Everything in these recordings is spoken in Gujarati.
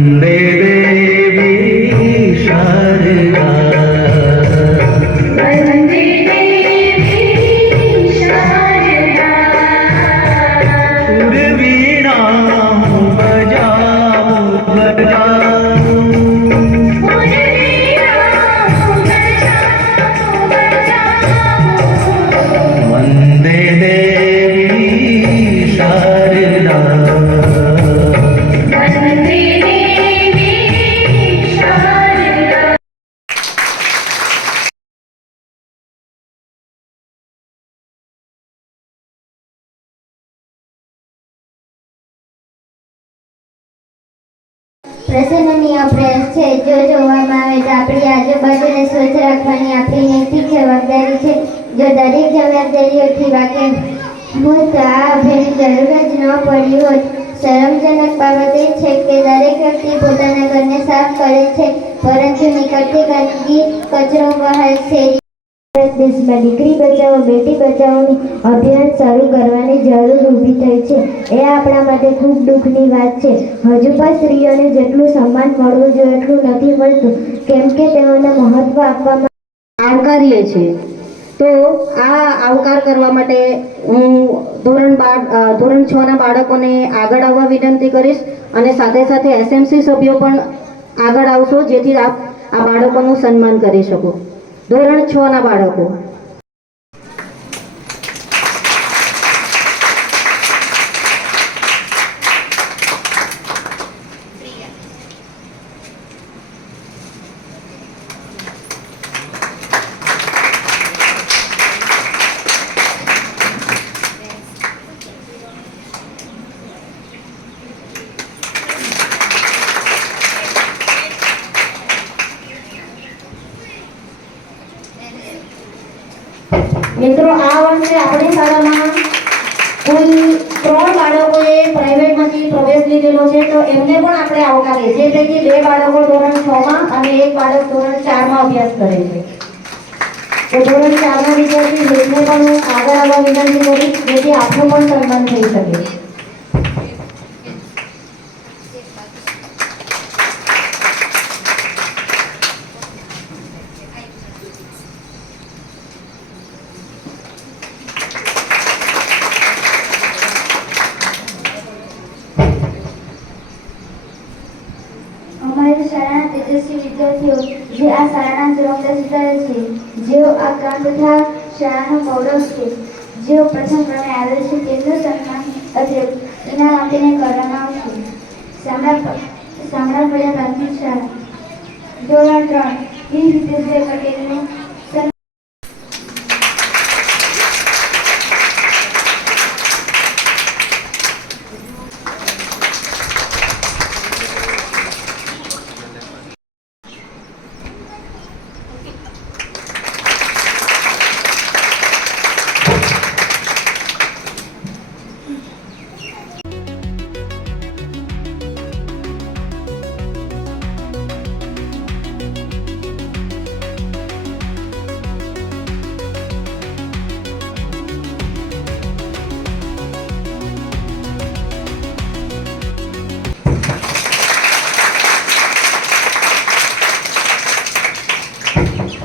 वन्दे देवी शारदा वन्दे देवी शारदा उर्वीणा बजाओ बजाओ वन्दे देवी शारदा वन्दे देवी शारदा। પ્રસન્નની અભ્યાસ છે। જો જોવામાં આવે તો આપણી આજુબાજુને સ્વચ્છ રાખવાની આપણી નૈતિક જવાબદારી છે। જો દરેક જવાબદારીઓથી વાકેફ હોય તો આ અભિયાનની જરૂર જ ન પડી હોત। શરમજનક બાબત એ છે કે દરેક વ્યક્તિ પોતાના ઘરને સાફ કરે છે, પરંતુ નીકળતી ગંદકી કચરો બહાર શેરી દેશમાં દીકરી બચાવો બેટી બચાવોનું અભિયાન શરૂ કરવાની જરૂર ઊભી થઈ છે। એ આપણા માટે ખૂબ દુઃખની વાત છે। હજુ પણ સ્ત્રીઓને જેટલું સન્માન મળવું જોઈએ એટલું નથી મળતું, કેમ કે તેઓને મહત્વ આપવામાં આવકારીએ છીએ। તો આ આવકાર કરવા માટે હું ધોરણ 6 ના બાળકોને આગળ આવવા વિનંતી કરીશ અને સાથે સાથે એસએમસી સભ્યો પણ આગળ આવશો, જેથી આપ આ બાળકોનું સન્માન કરી શકો। ધોરણ 6 ના બાળકો। મિત્રો, આ વર્ષે આપણી શાળામાં કુલ 3 બાળકોએ પ્રાઇવેટમાંથી પ્રવેશ લીધેલો છે, તો એમને પણ આપણે આવકારીએ। જે પૈકી 2 બાળકો ધોરણ 6 માં અને 1 બાળક ધોરણ 4 માં અભ્યાસ કરે છે। તો ધોરણ 4 ના વિદ્યાર્થી જેમને પણ હું આગળ આવવા વિનંતી કરીશ, જેથી આપનું પણ સન્માન થઈ શકે। અમારી શાળાના તેજસ્વી વિદ્યાર્થીઓ જે આ શાળાના જવાબદાર સુધારે છે, જેઓ આ કામ તથા શાળાનું ગૌરવ છે, જેઓ પ્રથમ ક્રમે આવે છે, તેમનું સન્માન અત્રે ઇનામ આપીને કરવામાં આવશે। શામળાફળિયા પ્રાથમિક શાળા ધોરણ 3 વી હિતેશભાઈ પટેલનું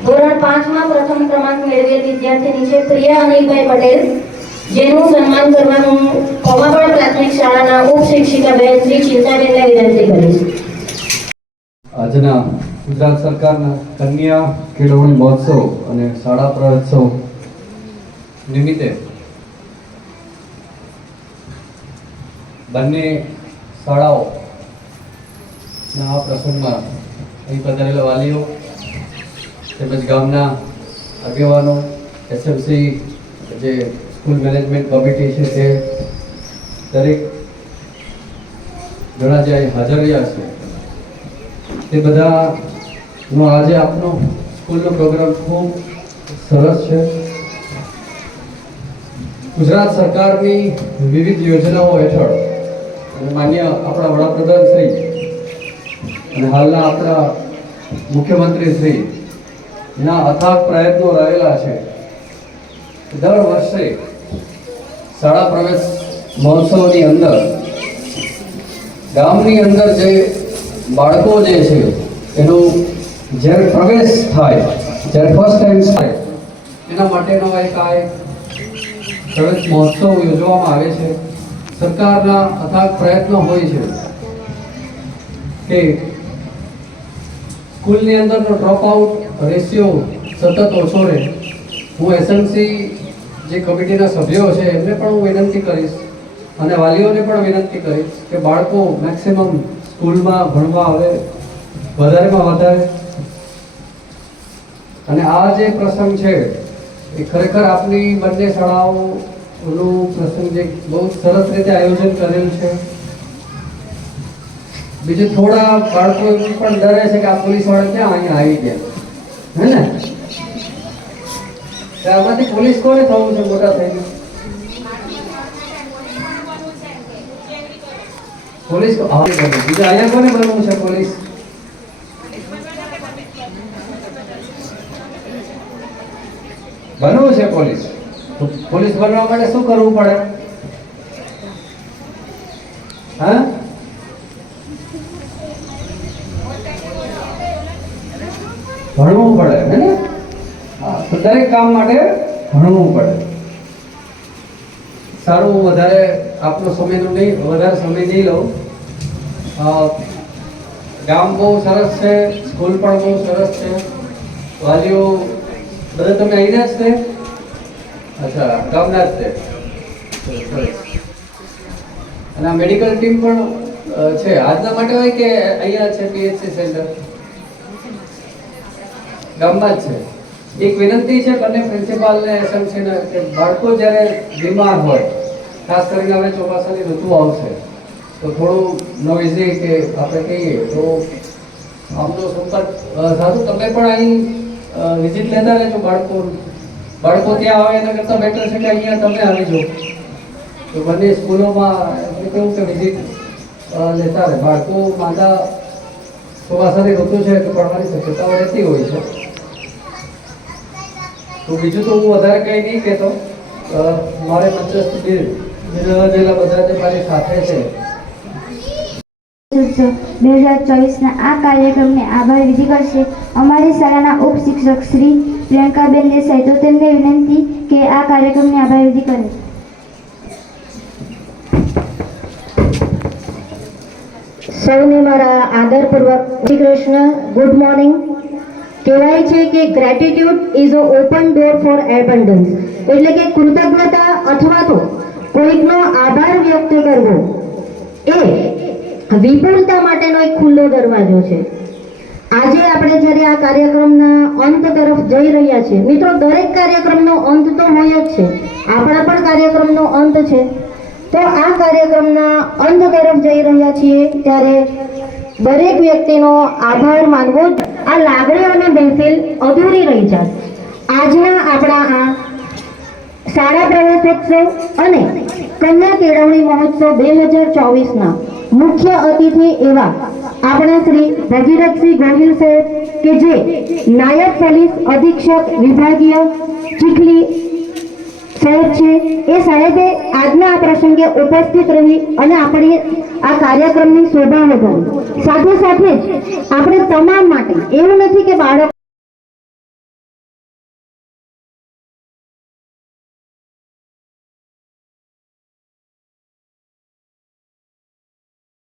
ધોરણ 5 માં પ્રથમ ક્રમાંક મેળવેલ વિદ્યાર્થીની છે પ્રિયા અનિલભાઈ પટેલ, જેનું સન્માન કરવા હું કોમાપડ પ્રાથમિક શાળાના ઉપશિક્ષિકા બહેન શ્રી ચિંતાબેનને વિનંતી કરીશ। આજના ગુજરાત સરકારના કન્યા કેળવણી મહોત્સવ અને શાળા પ્રવેશોત્સવ નિમિત્તે બંને શાળાઓના આ પ્રસંગમાં અહીં પધારેલા વાલીઓ તેમજ ગામના આગેવાનો, એસએમસી જે સ્કૂલ મેનેજમેન્ટ કમિટી છે તે દરેક ઘણા જે હાજર રહ્યા છે તે બધાનો આજે આપનો સ્કૂલનો પ્રોગ્રામ ખૂબ સરસ છે। ગુજરાત સરકારની વિવિધ યોજનાઓ હેઠળ અને માન્ય આપણા વડાપ્રધાન શ્રી અને હાલના આપણા મુખ્યમંત્રી શ્રી ના અથાગ પ્રયત્નો રહેલા છે। દર વર્ષે શાળા પ્રવેશ મહોત્સવની અંદર ગામની અંદર જે બાળકો જે છે એનું જ્યારે પ્રવેશ થાય, જ્યારે ફર્સ્ટ ટાઈમ થાય, એના માટેનો એક પ્રવેશ મહોત્સવ યોજવામાં આવે છે. સરકારના અથાગ પ્રયત્નો હોય છે કે સ્કૂલની અંદરનો ડ્રોપ આઉટ રેશિયો સતત ઓછો રહે. હું એસએમસી જે કમિટીના સભ્યો છે એમને પણ હું વિનંતી કરીશ અને વાલીઓને પણ વિનંતી કરીશ કે બાળકો મેક્સિમમ સ્કૂલમાં ભણવા આવે, વધારેમાં વધારે. અને આ જે પ્રસંગ છે એ ખરેખર આપની બંને શાળાઓનું પ્રસંગ જે બહુ સરસ રીતે આયોજન કરેલું છે. બીજું થોડા બાળકો એમ પણ ડરે છે કે આ પોલીસ વાળા ક્યાં અહીંયા આવી ગયા, હે ને? આમાંથી પોલીસ કોને થવું છે મોટા થઈને? પોલીસ બીજા અહીંયા કોને બનવું છે? પોલીસ બનવું છે. પોલીસ બનવા માટે શું કરવું પડે? હા, ભણવું પડે, હે ને? હા, તો દરેક કામ માટે ભણવું પડે. સારું, હું વધારે આપનો વધારે સમય નહીં લઉં. ગામ બહુ સરસ છે, સ્કૂલ પણ બહુ સરસ છે. વાલીઓ બધા તમે અહીંના જ છે? અચ્છા, ગામના જ છે. સરસ. અને આ મેડિકલ ટીમ પણ છે આજના માટે હોય કે અહીંયા છે પીએચસી સેન્ટર? ગામમાં જ છે. એક વિનંતી છે બંને પ્રિન્સિપાલ ને એસએમસી ને કે બાળકો જ્યારે બીમાર હોય, ખાસ કરીને હવે ચોમાસાની ઋતુ આવશે તો થોડું નોઇઝી કે આપણે કહીએ તો આમનો સંપર્ક સાધુ તમે પણ અહીં વિઝિટ લેતા રહેજો. બાળકો ત્યાં આવે એના કરતાં બેટર છે કે અહીંયા તમે આવી જાઓ. તો બંને સ્કૂલોમાં કેવું કે વિઝિટ લેતા રહે. બાળકો માંદા ચોમાસાની ઋતુ છે તો પડવાની શક્યતાઓ રહેતી હોય છે. તો બીજું તો હું વધારે કંઈ નહીં કહેતો. મારે મંચસ્થ બિરજેલા બધા જે મારી સાથે છે 2024ના આ કાર્યક્રમને આભાર વિધિ કરશે અમારી શાળાના ઉપશિક્ષક શ્રી પ્રિયંકાબેન દેસાઈ. તો તેમને વિનંતી કે આ કાર્યક્રમની આભાર વિધિ કરે. સૌને મારા આદરપૂર્વક શ્રી કૃષ્ણ, ગુડ મોર્નિંગ. કહેવાય છે કે gratitude is a open door for abundance, એટલે કે કૃતજ્ઞતા અથવા તો કોઈકનો આભાર વ્યક્ત કરવો એ વિપુલતા માટેનો એક ખુલ્લો દરવાજો છે. આજે આપણે જ્યારે આ કાર્યક્રમના અંત તરફ જઈ રહ્યા છીએ, મિત્રો દરેક કાર્યક્રમનો અંત તો હોય જ છે, આપણા પણ કાર્યક્રમનો અંત છે. તો આ કાર્યક્રમના અંત તરફ જઈ રહ્યા છીએ ત્યારે દરેક વ્યક્તિનો આભાર માનવો. આ લાગણીઓની મહેફિલ અધૂરી રહી જાય. આજના આપણા આ શાળા પ્રવેશોત્સવ અને કન્યા કેળવણી મહોત્સવ 2024ના મુખ્ય અતિથિ એવા આપણા શ્રી ભગીરથસિંહ ગોહિલ સાહેબ કે જે નાયબ પોલીસ અધિક્ષક વિભાગીય ચીખલી સાહેબ છે, એ સાહેબે આજના આ પ્રસંગે ઉપસ્થિત રહી અને આપણી આ કાર્યક્રમની શોભા વધારી. સાથે સાથે જ આપણે તમામ માટે એવું નથી કે બાળકો